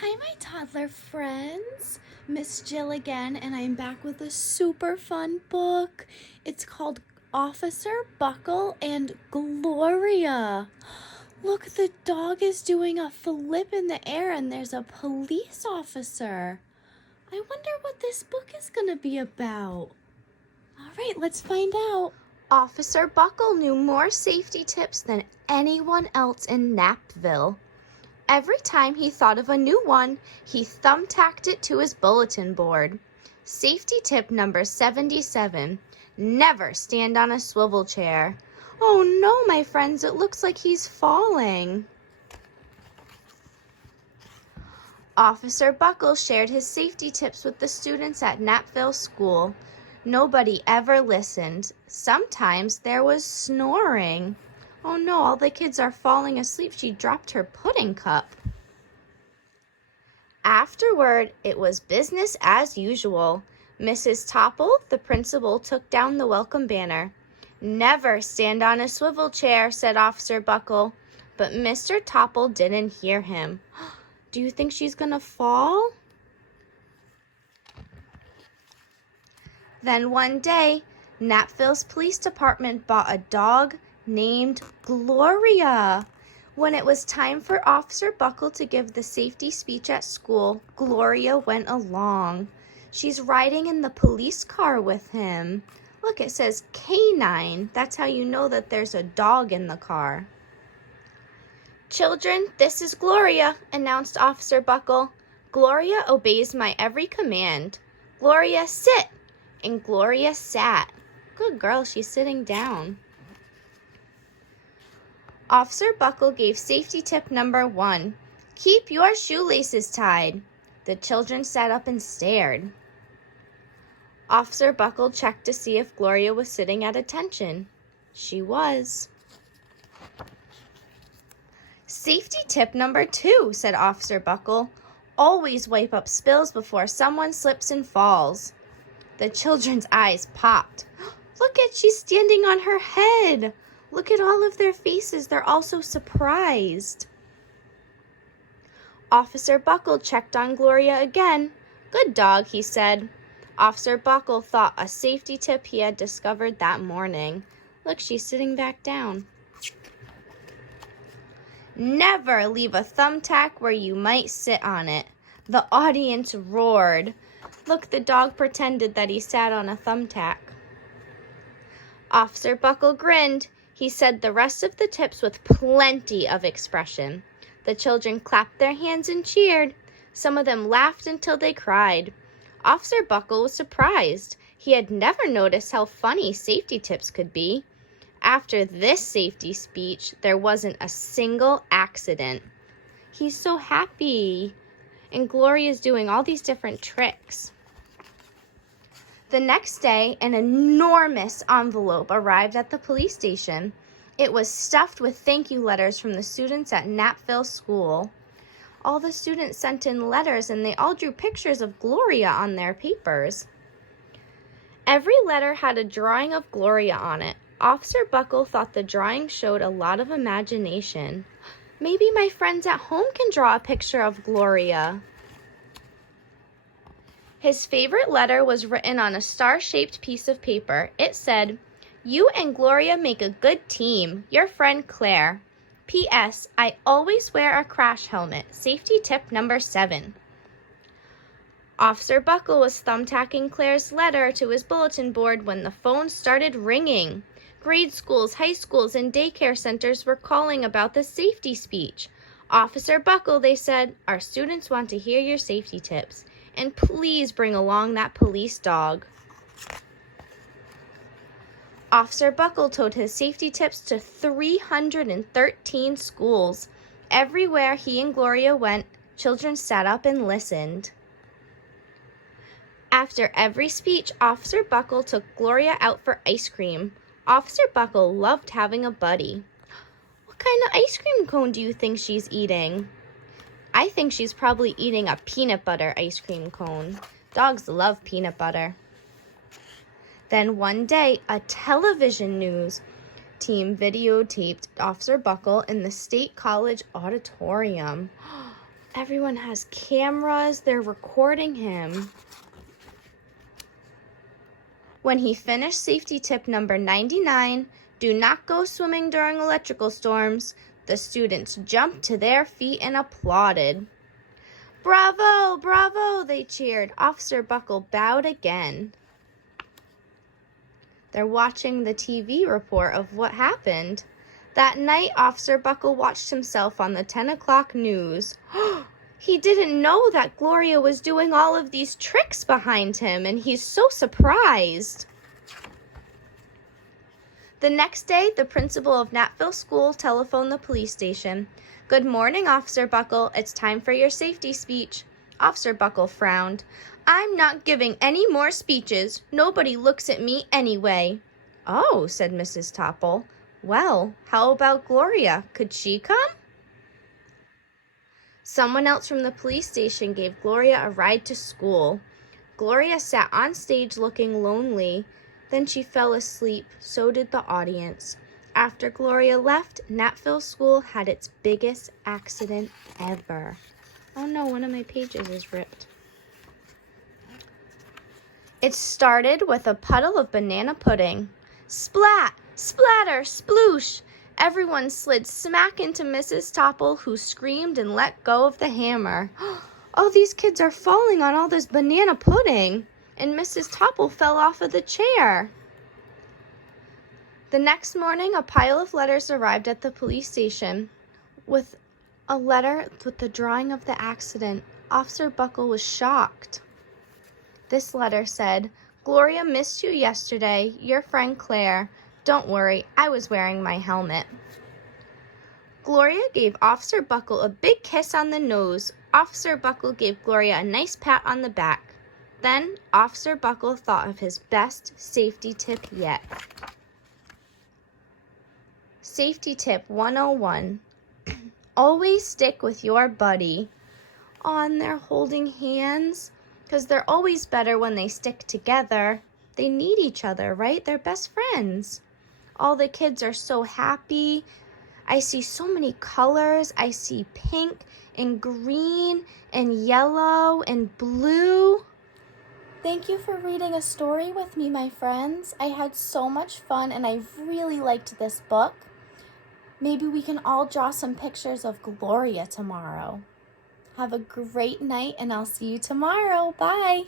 Hi, my toddler friends. Miss Jill again, and I'm back with a super fun book. It's called Officer Buckle and Gloria. Look, the dog is doing a flip in the air, and there's a police officer. I wonder what this book is going to be about. All right, let's find out. Officer Buckle knew more safety tips than anyone else in Napville. Every time he thought of a new one, he thumbtacked it to his bulletin board. Safety tip number 77, never stand on a swivel chair. Oh no, my friends, it looks like he's falling. Officer Buckle shared his safety tips with the students at Napville School. Nobody ever listened. Sometimes there was snoring. Oh no, all the kids are falling asleep. She dropped her pudding cup. Afterward, it was business as usual. Mrs. Topple, the principal, took down the welcome banner. Never stand on a swivel chair, said Officer Buckle. But Mr. Topple didn't hear him. Do you think she's gonna fall? Then one day, Napville's police department bought a dog named Gloria. When it was time for Officer Buckle to give the safety speech at school, Gloria went along. She's riding in the police car with him. Look, it says K9. That's how you know that there's a dog in the car. Children, this is Gloria, announced Officer Buckle. Gloria obeys my every command. Gloria, sit. And Gloria sat. Good girl, she's sitting down. Officer Buckle gave safety tip number 1. Keep your shoelaces tied. The children sat up and stared. Officer Buckle checked to see if Gloria was sitting at attention. She was. Safety tip number 2, said Officer Buckle. Always wipe up spills before someone slips and falls. The children's eyes popped. Look at, she's standing on her head. Look at all of their faces. They're all so surprised. Officer Buckle checked on Gloria again. Good dog, he said. Officer Buckle thought a safety tip he had discovered that morning. Look, she's sitting back down. Never leave a thumbtack where you might sit on it. The audience roared. Look, the dog pretended that he sat on a thumbtack. Officer Buckle grinned. He said the rest of the tips with plenty of expression. The children clapped their hands and cheered. Some of them laughed until they cried. Officer Buckle was surprised. He had never noticed how funny safety tips could be. After this safety speech, there wasn't a single accident. He's so happy. And Gloria's doing all these different tricks. The next day, an enormous envelope arrived at the police station. It was stuffed with thank you letters from the students at Napville School. All the students sent in letters, and they all drew pictures of Gloria on their papers. Every letter had a drawing of Gloria on it. Officer Buckle thought the drawing showed a lot of imagination. Maybe my friends at home can draw a picture of Gloria. His favorite letter was written on a star-shaped piece of paper. It said, "You and Gloria make a good team. Your friend Claire. P.S. I always wear a crash helmet. Safety tip number 7. Officer Buckle was thumbtacking Claire's letter to his bulletin board when the phone started ringing. Grade schools, high schools, and daycare centers were calling about the safety speech. Officer Buckle, they said, our students want to hear your safety tips. And please bring along that police dog. Officer Buckle told his safety tips to 313 schools. Everywhere he and Gloria went, children sat up and listened. After every speech, Officer Buckle took Gloria out for ice cream. Officer Buckle loved having a buddy. What kind of ice cream cone do you think she's eating? I think she's probably eating a peanut butter ice cream cone. Dogs love peanut butter. Then one day, a television news team videotaped Officer Buckle in the State College auditorium. Everyone has cameras. They're recording him. When he finished safety tip number 99, do not go swimming during electrical storms, the students jumped to their feet and applauded. Bravo, bravo, they cheered. Officer Buckle bowed again. They're watching the TV report of what happened. That night, Officer Buckle watched himself on the 10 o'clock news. He didn't know that Gloria was doing all of these tricks behind him, and he's so surprised. The next day, the principal of Natville School telephoned the police station. Good morning, Officer Buckle. It's time for your safety speech. Officer Buckle frowned. I'm not giving any more speeches. Nobody looks at me anyway. Oh, said Mrs. Topple. Well, how about Gloria? Could she come? Someone else from the police station gave Gloria a ride to school. Gloria sat on stage looking lonely. Then she fell asleep. So did the audience. After Gloria left, Natville School had its biggest accident ever. Oh no, one of my pages is ripped. It started with a puddle of banana pudding. Splat, splatter, sploosh. Everyone slid smack into Mrs. Topple, who screamed and let go of the hammer. Oh, these kids are falling on all this banana pudding. And Mrs. Topple fell off of the chair. The next morning, a pile of letters arrived at the police station. With a letter with the drawing of the accident, Officer Buckle was shocked. This letter said, Gloria missed you yesterday. Your friend Claire. Don't worry, I was wearing my helmet. Gloria gave Officer Buckle a big kiss on the nose. Officer Buckle gave Gloria a nice pat on the back. Then Officer Buckle thought of his best safety tip yet. Safety tip 101. Always stick with your buddy. And they're holding hands because they're always better when they stick together. They need each other, right? They're best friends. All the kids are so happy. I see so many colors. I see pink and green and yellow and blue. Thank you for reading a story with me, my friends. I had so much fun and I really liked this book. Maybe we can all draw some pictures of Gloria tomorrow. Have a great night and I'll see you tomorrow. Bye.